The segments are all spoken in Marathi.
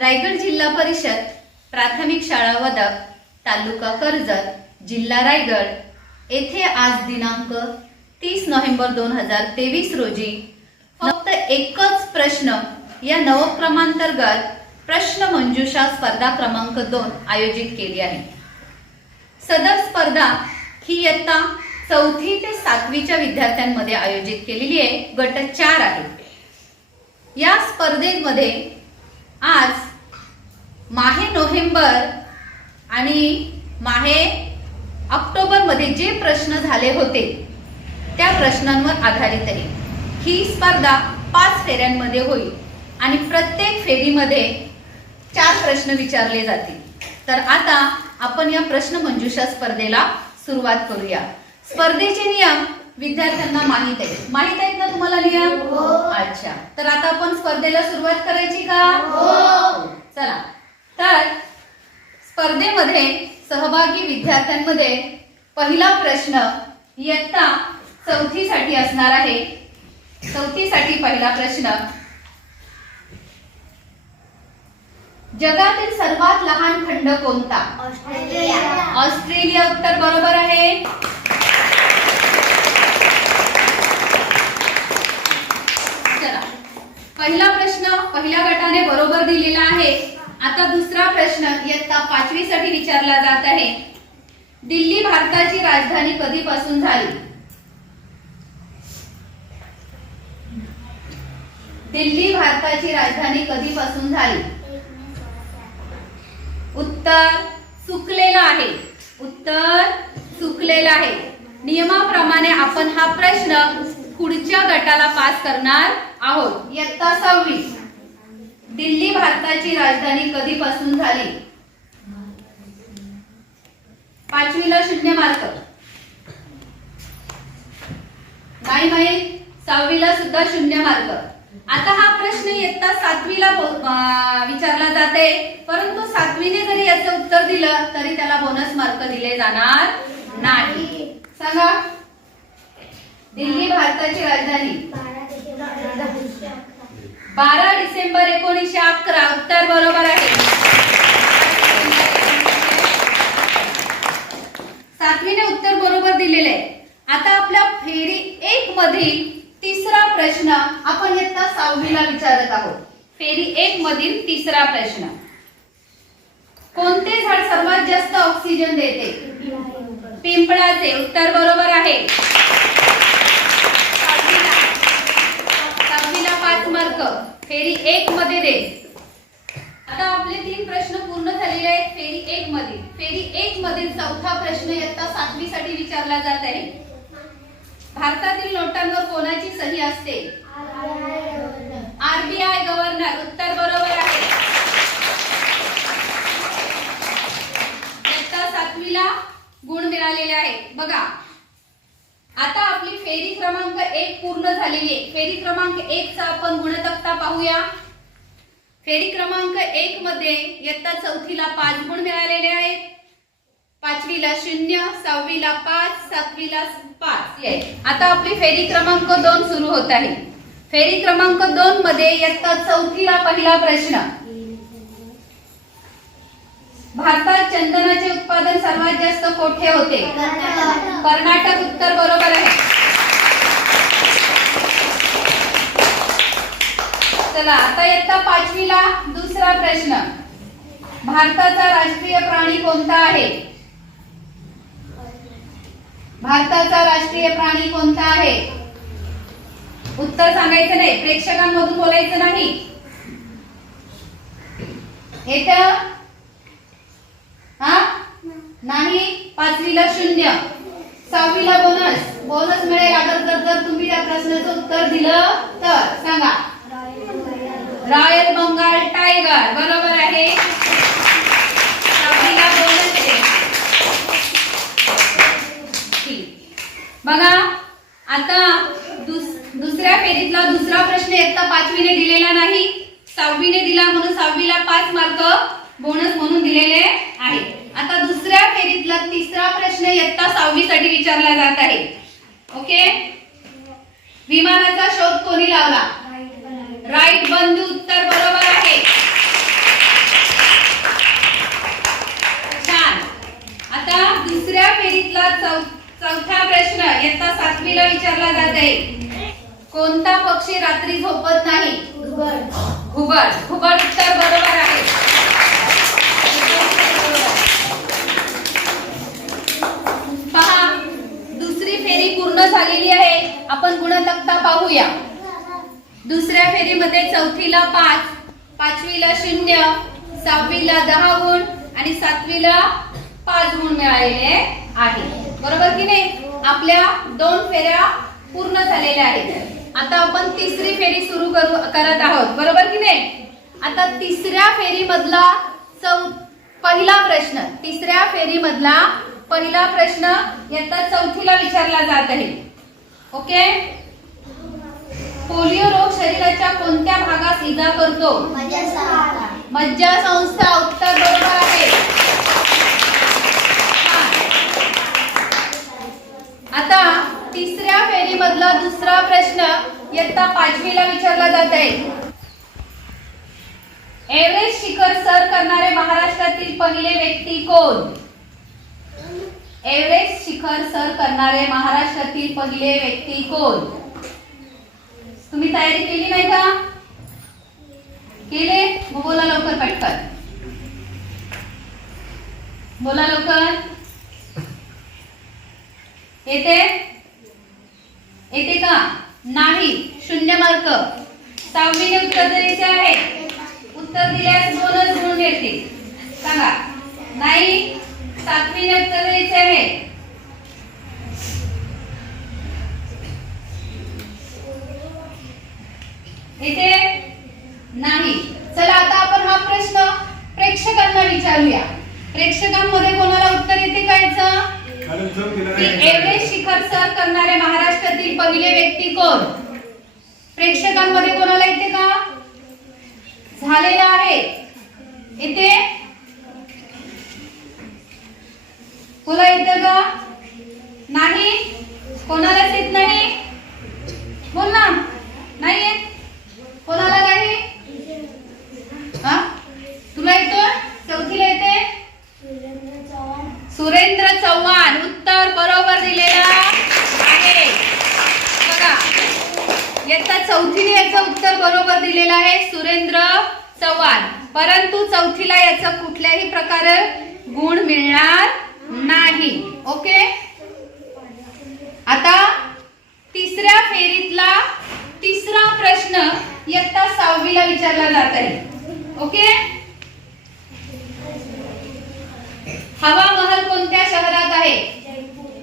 रायगड जिल्हा परिषद प्राथमिक शाळा वदक तालुका कर्जत जिल्हा रायगड येथे आज दिनांक 30 नोव्हेंबर 2023 रोजी फक्त एकच प्रश्न या नवक्रमांतर्गत प्रश्न मंजुषा स्पर्धा क्रमांक 2 आयोजित केली आहे। सदर स्पर्धा ही इयत्ता 4थी ते 7वीच्या विद्यार्थ्यांमध्ये आयोजित केलेली आहे। गट 4 आहे। या स्पर्धेमध्ये आज माहे नोव्हेंबर आणि माहे ऑक्टोबर मध्ये जे प्रश्न झाले होते त्या प्रश्नांवर आधारित आहे। ही स्पर्धा 5 फेऱ्यांमध्ये होईल आणि प्रत्येक फेरीमध्ये 4 प्रश्न विचारले जातील। तर आता आपण या प्रश्न मंजुषा स्पर्धेला सुरुवात करूया। स्पर्धेचे नियम विद्यार्थ्यांना माहित आहेत ना तुम्हाला नियम? हो। अच्छा, तर आता आपण स्पर्धेला सुरुवात करायची का? हो। चला, तर स्पर्धेमध्ये सहभागी विद्यार्थ्यांमध्ये पहिला प्रश्न इयत्ता 4थी साठी असणार आहे। 4थी साठी पहिला प्रश्न, जगातील सर्वात लहान खंड कोणता? ऑस्ट्रेलिया। ऑस्ट्रेलिया उत्तर बरोबर आहे। चला, पहिला प्रश्न पहिल्या गटाने बरोबर दिलेला आहे। आता दुसरा प्रश्न इयत्ता 5वी साठी विचारला जात आहे। दिल्ली भारताची राजधानी कधीपासून झाली? दिल्ली भारताची राजधानी कधीपासून झाली? उत्तर चुकलेला आहे। उत्तर चुकलेला आहे। नियमाप्रमाणे आपण हा प्रश्न पुढच्या गटाला पास करणार आहोत। इयत्ता 6वी, दिल्ली भारताची राजधानी कधीपासून झाली? 5वीला 0 मार्क, नाही माहित। 6वीला सुद्धा 0 मार्क। आता हा प्रश्न इयत्ता 7वीला विचारला जाते, परंतु 7वीने जरी याचे उत्तर दिलं तरी त्याला बोनस मार्क दिले जाणार नाही। सांगा, दिल्ली भारताची राजधानी 12 डिसेंबर 1911 उत्तर बरोबर आहे। 7वीने उत्तर बरोबर दिलेले आहे। आता आपल्या फेरी 1 मधील तिसरा प्रश्न आपण इयत्ता 6वीला विचारत आहोत। फेरी 1 मधील तिसरा प्रश्न, कोणते झाड सर्वात जास्त ऑक्सिजन देते? पिंपळाचे उत्तर बरोबर आहे। 6वीला 5 मार्क, फेरी 1 मध्ये दे। आता आपले 3 प्रश्न पूर्ण झालेले आहेत फेरी 1 मधील। फेरी 1 मधील चौथा प्रश्न इयत्ता 7वी साठी विचारला जात आहे। भारतातील नोटांवर कोणाची सही असते? आरबीआय गव्हर्नर उत्तर बरोबर आहे। इयत्ता 7वीला गुण मिळालेले आहेत। बघा, आता आपली फेरी क्रमांक 1 पूर्ण झालेली आहे। फेरी क्रमांक 1 चा आपण गुणतक्ता पाहूया। फेरी क्रमांक 1 मध्ये इयत्ता 4थीला 5 गुण मिळालेले आहेत, 5वीला 0, 6वीला 5, 7वीला 5 आहे। आता आपली फेरी क्रमांक 2 सुरू होत आहे। फेरी क्रमांक 2 मध्ये इयत्ता 4थीला पहिला प्रश्न, भारतात चंदनाचे उत्पादन सर्वात जास्त कोठे होते? कर्नाटक उत्तर बरोबर आहे। चला, आता इयत्ता 5वीला दुसरा प्रश्न, भारताचा राष्ट्रीय प्राणी कोणता आहे? भारताचा राष्ट्रीय प्राणी कोणता आहे? उत्तर सांगायचं नाही, प्रेक्षकांमधून बोलायचं नाही। येतं? हा नाही। 5वीला 0, 6वीला बोनस मिळेल अगर जर तुम्ही या प्रश्नाचं उत्तर दिलं तर। सांगा, रॉयल बंगाल टायगर बरोबर आहे। 6वीला बोनस आहे। बघा, आता दुसऱ्या फेरीतला दुसरा प्रश्न इयत्ता 5वीने दिलेला नाही, 6वीने दिला, म्हणून 6वीला 5 मार्क बोनस म्हणून दिलेले आहेत। आता दुसऱ्या फेरीतला तिसरा प्रश्न इयत्ता 6वी साठी विचारला जात आहे। ओके, विमानाचा शोध कोणी लावला? राईट बंधू उत्तर बरोबर आहे। इयत्ता 7वी ला विचारला जात आहे. कोणता पक्षी रात्री झोपत नाही? घुबड. घुबड उत्तर बरोबर आहे. पहा, दुसरी फेरी पूर्ण झालेली आहे. आपण गुणतक्ता पाहूया. दुसऱ्या फेरीमध्ये चौथीला 5, पाचवीला 0, 6वीला 10 गुण आणि 7वीला 5 गुण मिळालेले आहे. बरोबर की नाही? आपल्या 2 फेऱ्या पूर्ण झालेल्या आहेत. आता आपण तिसरी फेरी सुरू करत आहोत. बरोबर की नाही? आता तिसऱ्या फेरीमधला तिसऱ्या फेरीमधला पहिला प्रश्न इयत्ता 4थीला विचारला जात आहे. ओके. पोलिओ रोग शरीराच्या कोणत्या भागास इजा करतो? मज्जासंस्था. उत्तर बरोबर आहे. आता तिसऱ्या फेरीमधला दुसरा प्रश्न इयत्ता 5वीला विचारला जात आहे. एव्हरेस्ट शिखर सर करणारे महाराष्ट्रातील पहिले व्यक्ती कोण? एव्हरेस्ट शिखर सर करणारे महाराष्ट्रातील पहिले व्यक्ती कोण? तुम्ही तयारी केली नाही का? केले? बोला लवकर, पटकन बोला लवकर. येते? येते का? नाही. 0 मार्क. 6वीने उत्तर द्यायचे आहे. उत्तर दिल्यास 2च गुण मिळतील. सांगा. नाही. 7वीने उत्तर द्यायचे आहे. इथे नाही. चला, आता आपण हा प्रश्न प्रेक्षकांना विचारूया. प्रेक्षकांमध्ये कोणाला उत्तर येते का याचं? की एव्हरेस्ट शिखर सर करणारे महाराष्ट्रातील पहिले व्यक्ती कोण? प्रेक्षकांमध्ये कोणाला येते का? झालेला आहे. इथे कोणाला येते का? नाही. कोणालाच येत नाही. बोल ना. नाही येत. कोणाला नाही? तुला येतो? 4थीला येते? सुरेंद्र चव्हाण. उत्तर बरोबर दिलेला आहे. बघा, इयत्ता 4थीने याचं उत्तर बरोबर दिलेलं आहे. सुरेंद्र चव्हाण. परंतु 4थीला याचं कुठल्याही प्रकारे गुण मिळणार नाही. ओके. आता तिसऱ्या फेरीतला तिसरा प्रश्न इयत्ता 6वीला विचारला जात आहे. ओके. हवा महल कोणत्या शहरात आहे?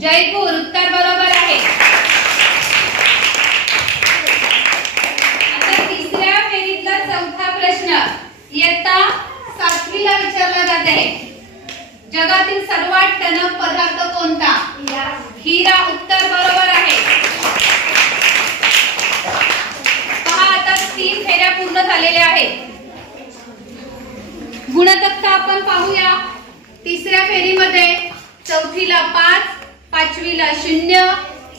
जयपूर. उत्तर बरोबर आहे. आता तिसऱ्या फेरीतला चौथा प्रश्न इयत्ता 7वीला विचारला जात आहे. जगातील सर्वात टणक पदार्थ कोणता? हिरा. उत्तर बरोबर आहे. पहा, आता 3 फेऱ्या पूर्ण झालेल्या आहेत. गुणतक्ता आपण पाहूया. तिसऱ्या फेरीमध्ये चौथीला 5, पाचवीला 0,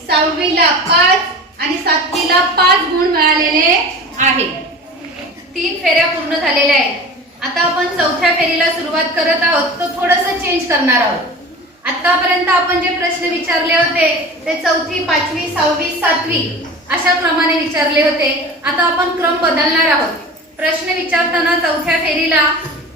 6वीला 5 आणि 7वीला 5 गुण मिळालेले आहेत. 3 फेऱ्या पूर्ण झालेल्या आहेत. आता आपण चौथ्या फेरीला सुरुवात करत आहोत. तो थोडंसं चेंज करणार आहोत. आतापर्यंत आपण जे प्रश्न विचारले होते ते 4थी, 5वी, 6वी, 7वी अशा क्रमाने विचारले होते. आता आपण क्रम बदलणार आहोत. प्रश्न विचारताना चौथ्या फेरीला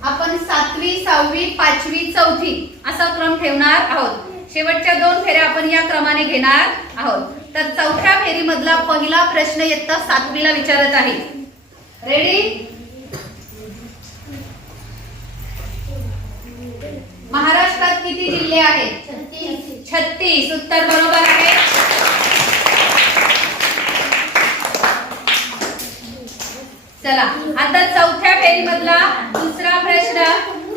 आपण 7वी, 6वी, 5वी, 4थी असा क्रम ठेवणार आहोत. शेवटच्या 2 फेऱ्या आपण या क्रमाने घेणार आहोत. तर चौथ्या फेरीमधला पहिला प्रश्न इयत्ता 7वीला विचारत आहे. रेडी? महाराष्ट्रात किती जिल्हे आहेत? 36. उत्तर बरोबर आहे. चला, आता चौथ्या फेरीमधला दुसरा प्रश्न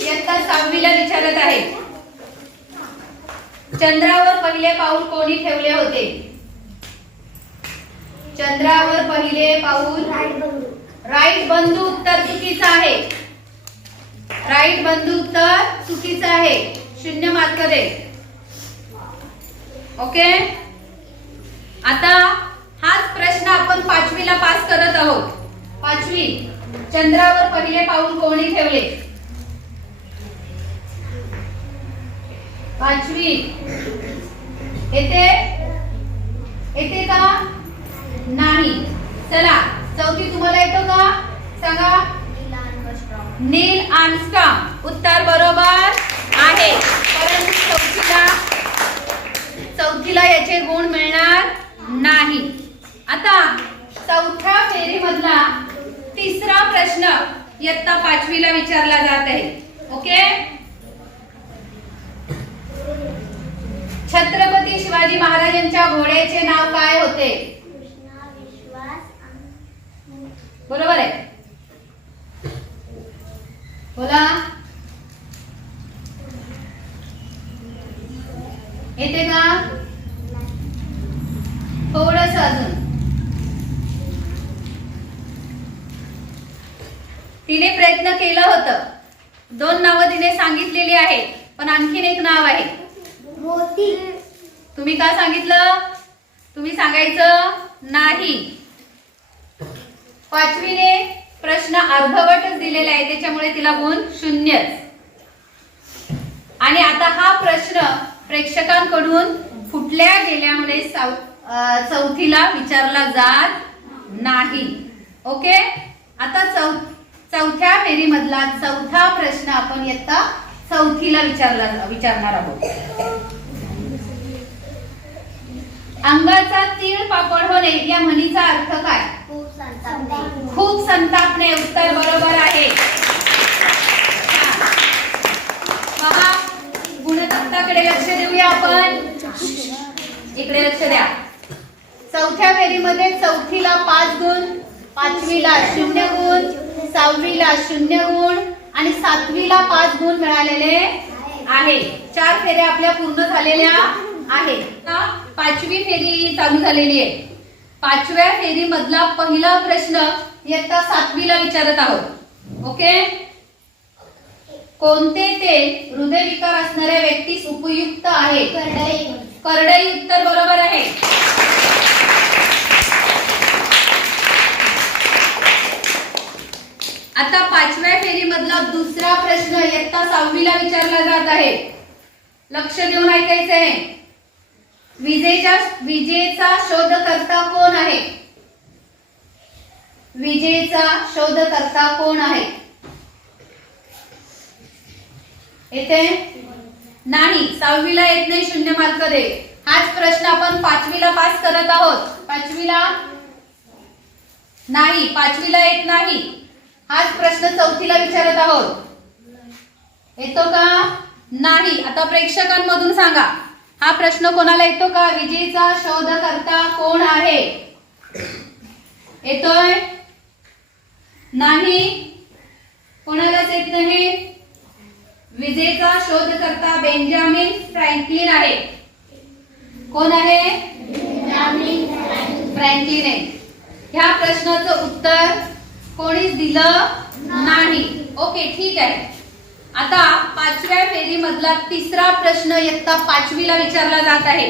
इयत्ता 6वीला विचारत आहे. चंद्रावर पहिले पाऊल कोणी ठेवले होते? चंद्रावर पहिले पाऊल राईट बंधू. उत्तर चुकीचं आहे. राईट बंधू उत्तर चुकीचं आहे. 0 मार्क दे. ओके. आता हाच प्रश्न आपण 5वीला पास करत आहोत. 5वी, चंद्रावर पहिले पाऊल कोणी ठेवले? 5वी येते? नील आर्मस्ट्रॉंग उत्तर बरोबर आहे, परंतु चौथीला याचे गुण मिळणार नाही. आता चौथ्या फेरीमधला तिसरा प्रश्न इयत्ता 5वीला विचारला जात आहे. ओके. छत्रपती शिवाजी महाराजांच्या घोड्याचे नाव काय होते? बरोबर आहे, बोला. येते का? थोडस अजून. तिने प्रयत्न केलं होतं, 2 नावं तिने सांगितलेली आहेत, पण आणखीन एक नाव आहे मोती. तुम्ही का सांगितलं? तुम्ही सांगायचं नाही. 5वीने प्रश्न अर्धवटच दिलेला आहे, त्याच्यामुळे तिला गुण 0. आणि आता हा प्रश्न प्रेक्षकांकडून फुटल्या गेल्यामुळे चौथीला विचारला जात नाही. ओके. आता चौथ्या फेरीमधला चौथा प्रश्न आपण इयत्ता 4थीला विचारणार आहोत. अंगाचा तीळ पापड होणे या म्हणीचा अर्थ काय? खूप संतापणे उत्तर बरोबर आहे. पहा, गुणतक्त्याकडे लक्ष देऊया आपण. इकडे लक्ष द्या. चौथ्या फेरीमध्ये चौथीला 5 गुण, 5वीला 0 गुण, 6वीला 0 गुण आणि 7वीला 5 गुण मिळालेले आहे. 4 फेऱ्या आपल्या पूर्ण झालेल्या आहेत. 5वी फेरी चालू झालेली आहे. 5व्या फेरी मधला पहिला प्रश्न इयत्ता 7वीला विचारत आहोत. ओके. कोणते तेल हृदयविकार असणाऱ्या व्यक्तीस उपयुक्त आहे? करडई उत्तर बरोबर आहे. आता 5व्या फेरी मधला दुसरा प्रश्न इयत्ता 6वीला विचारला जात आहे. लक्ष देऊन ऐकायचं आहे. विजेचा शोधकर्ता कोण आहे? विजेचा शोधकर्ता कोण आहे? येते नाही. 6वीला येत नाही, 0 मार्क दे. हाच प्रश्न आपण 5वीला पास करत आहोत. 5वीला नाही, 5वीला येत नाही. हाच प्रश्न 4थीला विचारत आहोत. येतो का? नाही. आता प्रेक्षकांमधून सांगा, हा प्रश्न कोणाला येतो का? विजेचा शोधकर्ता कोण आहे? येतोय? नाही, कोणालाच येत नाही. विजेचा शोधकर्ता बेंजामिन फ्रँकलिन आहे. कोण आहे? बेंजामिन फ्रँकलिन आहे. ह्या प्रश्नाचं उत्तर कोणीच दिलं नाही. ओके, ठीक आहे. आता 5व्या फेरी मधला तिसरा प्रश्न इयत्ता 5वीला विचारला जात आहे.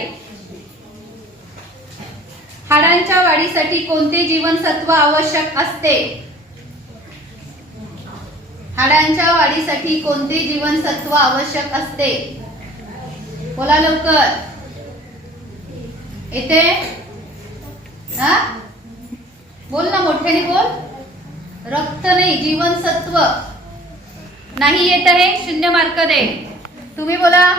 हाडांच्या वाढीसाठी कोणते जीवनसत्व आवश्यक असते? हाडांच्या वाढीसाठी कोणते जीवनसत्व आवश्यक असते? बोला लवकर. येते? हा, बोल ना, मोठ्याने बोल. रक्त नाही, जीवनसत्व. नाही येत आहे, 0 मार्क दे. तुम्ही बोला.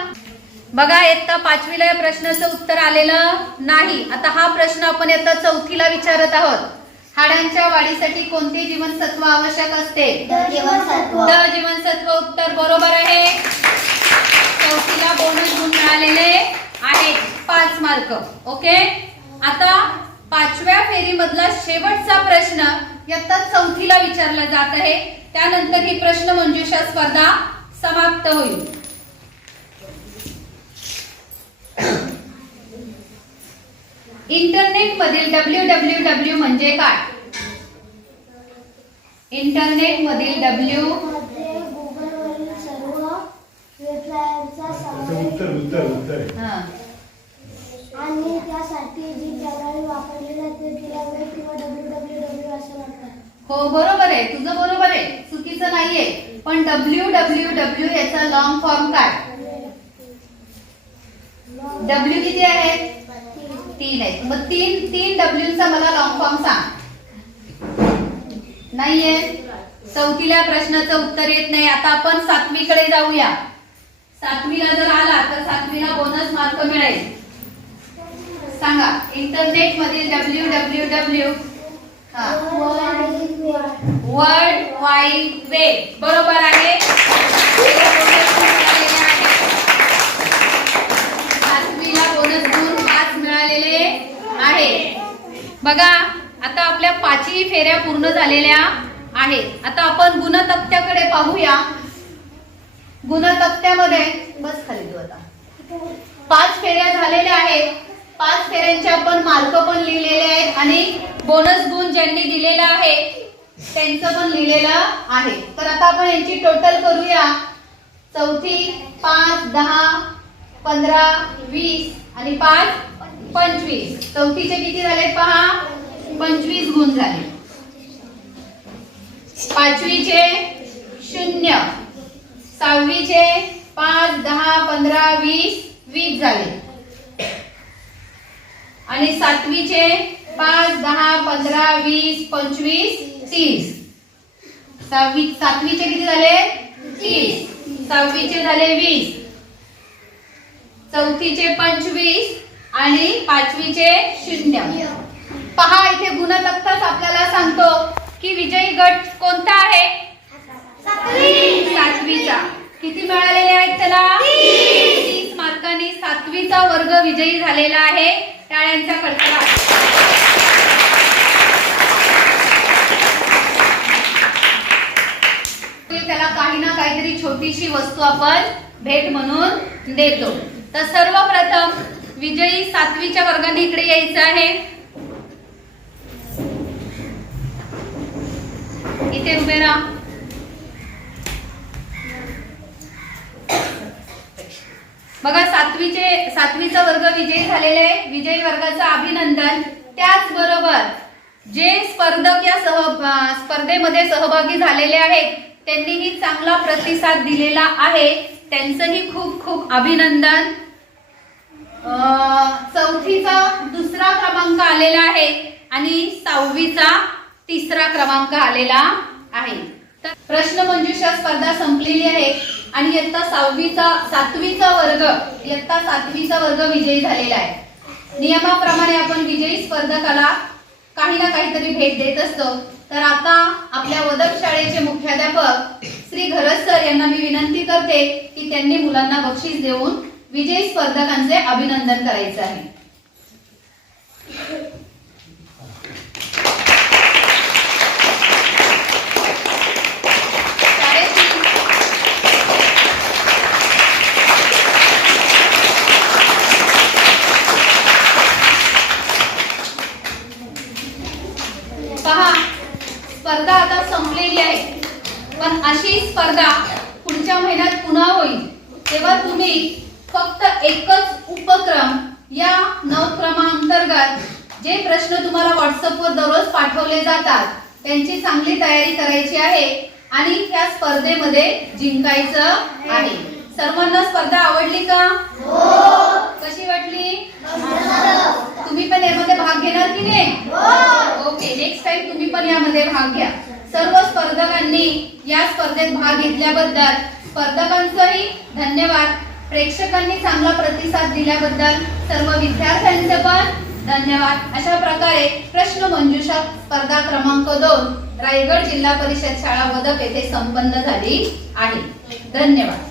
बघा, इयत्ता 5वीला या प्रश्नाचं उत्तर आलेलं नाही. आता हा प्रश्न आपण इयत्ता 4थीला विचारत आहोत. हाडांच्या वाढीसाठी कोणते जीवनसत्व आवश्यक असते? द जीवनसत्व उत्तर बरोबर आहे. 4थीला बोनस गुण मिळालेले आहेत, 5 मार्क. ओके. आता 5व्या फेरी मधला शेवटचा प्रश्न इयत्ता 4थीला विचारला जात आहे. त्यानंतर ही प्रश्न मंजुषा स्पर्धा समाप्त होईल. इंटरनेट मधील www म्हणजे काय? इंटरनेट मधील गुगल वरील सर्व वेबसाईटचा समावेश आणि त्यासाठी जी प्रणाली वापरली जाते तिला वेब किंवा www असं म्हणतात. हो, बरोबर आहे, तुझं बरोबर आहे, चुकीचं नाहीये. पण www याचा लॉंग फॉर्म काय? W किती आहेत? 3 आहेत. मग 3 W चा मला लॉंग फॉर्म सांग. नाहीये चौथीला प्रश्नाचं उत्तर येत नाही. आता आपण 7वी कडे जाऊया. 7वीला जर आला तर 7वीला बोनस मार्क मिळेल. सांगा इंटरनेट मधील www वर्ल्ड वाईड वेब बरोबर आहे. 7वीला बोनस गुण 5 मिळालेले आहे. बघा आता आपल्या 5ही फेऱ्या पूर्ण झालेल्या आहेत. आता आपण गुणतक्त्याकडे पाहूया. गुणतक्त्यामध्ये बस खाली तू आता 5 फेऱ्या झालेल्या आहेत. 5 फेऱ्यांचे आपण मार्क पण लिहिलेले आहेत आणि बोनस गुण ज्यांनी दिलेला आहे त्यांचं पण लिहिलेलं आहे. तर आता आपण यांची टोटल करूया. चौथी 5, 10, 15, 20 आणि 5 25. चौथीचे किती झाले पहा 25 गुण झाले. 5वीचे 0, 6वीचे 5, 10, 15, 20 झाले आणि 7वीचे 5, 10, 15, 20, 25, 30. 7वीचे किती झाले 30. 6वीचे झाले 20. चौथीचे 25 आणि 5वीचे 0. पहा इथे गुणतक्ताच आपल्याला सांगतो की विजयी गट कोणता आहे 7वीचा. किती मिळालेले आहेत त्याला 30 मार्कांनी 7वीचा वर्ग विजयी झालेला आहे. टाळ्यांचा कडकडाट. त्याला काही ना काहीतरी छोटीशी वस्तू आपण भेट म्हणून देतो. तर सर्वप्रथम विजयी 7वीच्या वर्गाने इकडे यायचं आहे. इथे उभे राहा. बघा 7वीचा वर्ग विजयी झालेले आहे. विजयी वर्गाचं अभिनंदन. त्याचबरोबर जे स्पर्धक या स्पर्धेमध्ये सहभागी झालेले आहेत त्यांनीही चांगला प्रतिसाद दिलेला आहे. त्यांचंही खूप खूप अभिनंदन. चौथीचा 2रा क्रमांक आलेला आहे आणि 6वीचा 3रा क्रमांक आलेला आहे. तर प्रश्नमंजुषा स्पर्धा संपलेली आहे आणि इयत्ता 7वीचा वर्ग विजयी झालेला आहे. नियमाप्रमाणे आपण विजयी स्पर्धकाला काही ना काहीतरी भेट देत असतो. तर आता आपल्या वदक शाळेचे मुख्याध्यापक श्री घरत सर यांना मी विनंती करते की त्यांनी मुलांना बक्षीस देऊन विजयी स्पर्धकांचे अभिनंदन करायचे आहे. पहा स्पर्धा आता संपलेली आहे पण अशी स्पर्धा पुढच्या महिन्यात पुन्हा होईल. तेव्हा तुम्ही फक्त एकच उपक्रम या 9 क्रमांतर्गत जे प्रश्न तुम्हाला व्हॉट्सअपवर दररोज पाठवले जातात त्यांची चांगली तयारी करायची आहे आणि या स्पर्धेमध्ये जिंकायचं आहे. सर्वांना स्पर्धा आवडली का कशी वाटली तुम्ही पण यामध्ये भाग घेणार की नाही ओके. नेक्स्ट टाइम तुम्ही पण यामध्ये भाग घ्या. सर्व स्पर्धकांनी या स्पर्धेत भाग घेतल्याबद्दल स्पर्धकांचंही धन्यवाद. प्रेक्षकांनी चांगला प्रतिसाद दिल्याबद्दल सर्व विद्यार्थ्यांचे पण धन्यवाद. अशा प्रकारे प्रश्नमंजुषा स्पर्धा क्रमांक 2 रायगड जिल्हा परिषद शाळा वदक येथे संपन्न झाली आहे. धन्यवाद.